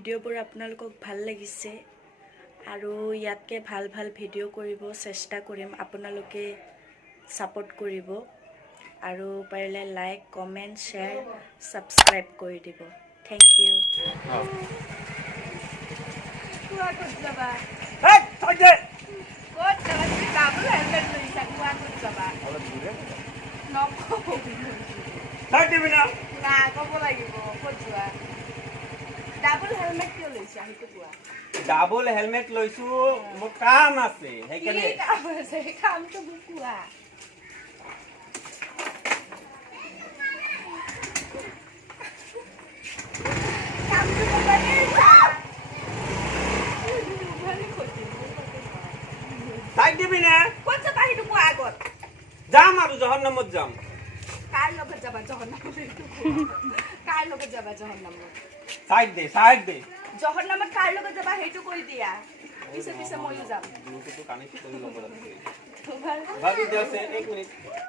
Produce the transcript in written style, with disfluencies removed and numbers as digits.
ভিডিঅ'বোৰ আপোনালোকক ভাল লাগিছে আৰু ইয়াতকৈ ভাল ভাল ভিডিঅ' কৰিব চেষ্টা কৰিম। আপোনালোকে ছাপোৰ্ট কৰিব আৰু পাৰিলে লাইক কমেণ্ট শ্বেয়াৰ ছাবস্ক্ৰাইব কৰি দিব। Thank U. ডাবল হেলমেট লৈছো মোৰ কাম আছে সেইকাৰণে কামটো বুকুৱা চাইড দিবি নে ক'ত যাবা সেইটো কোৱা আগত যাম আৰু জহন্নামত যাম কাৰ লগত যাবা জহন্নামত কাৰ লগত যাবা জহন্নামত সাইড দে জহন্নামত কাৰ লগত যাবা সেইটো কৈ দিয়া পিছে পিছে মইও যাম ব্লুটুথ কানেক্ট কৰি ল'ব লাগিব ভাবি দিছে 1 মিনিট